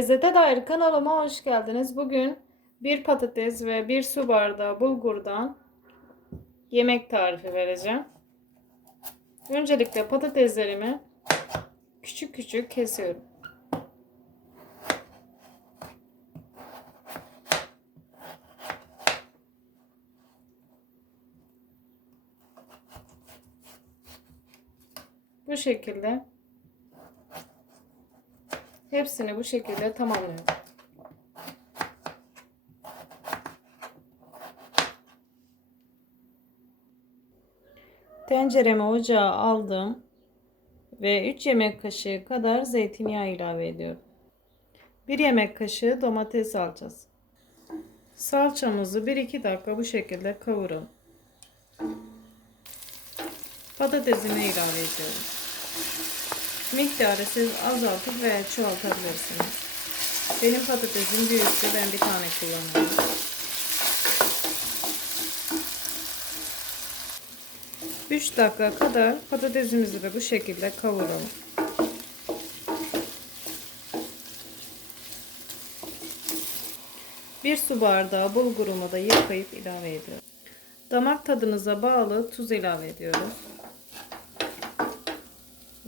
Lezzete dair kanalıma hoş geldiniz. Bugün bir patates ve bir su bardağı bulgurdan yemek tarifi vereceğim. Öncelikle patateslerimi küçük küçük kesiyorum. Bu şekilde hepsini bu şekilde tamamlıyorum. Tenceremi ocağa aldım ve 3 yemek kaşığı kadar zeytinyağı ilave ediyorum. 1 yemek kaşığı domates salçası. Salçamızı 1-2 dakika bu şekilde kavuralım. Patatesimi ilave ediyorum. Miktarı siz azaltıp veya çoğaltabilirsiniz. Benim patatesim büyükse ben bir tane kullanıyorum. Üç dakika kadar patatesimizi de bu şekilde kavuralım. Bir su bardağı bulgurumu da yıkayıp ilave ediyorum. Damak tadınıza bağlı tuz ilave ediyoruz.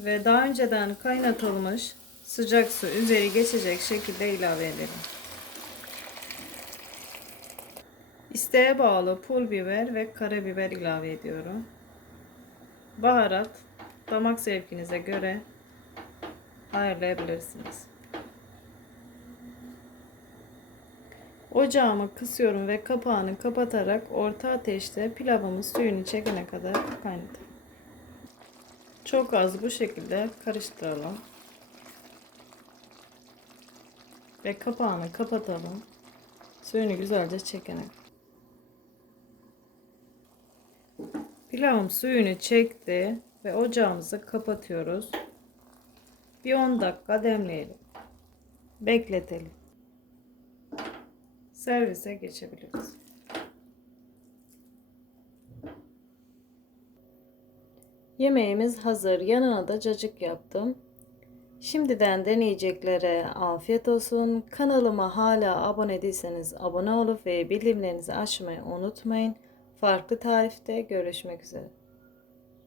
Ve daha önceden kaynatılmış sıcak su üzeri geçecek şekilde ilave edelim. İsteğe bağlı pul biber ve karabiber ilave ediyorum. Baharat damak zevkinize göre ayarlayabilirsiniz. Ocağımı kısıyorum ve kapağını kapatarak orta ateşte pilavımız suyunu çekene kadar kaynatalım. Çok az bu şekilde karıştıralım. Ve kapağını kapatalım. Suyunu güzelce çekene. Pilavım suyunu çekti ve ocağımızı kapatıyoruz. Bir 10 dakika demleyelim. Bekletelim. Servise geçebiliriz. Yemeğimiz hazır. Yanına da cacık yaptım. Şimdiden deneyeceklere afiyet olsun. Kanalıma hala abone değilseniz abone olup ve bildirimlerinizi açmayı unutmayın. Farklı tarifte görüşmek üzere.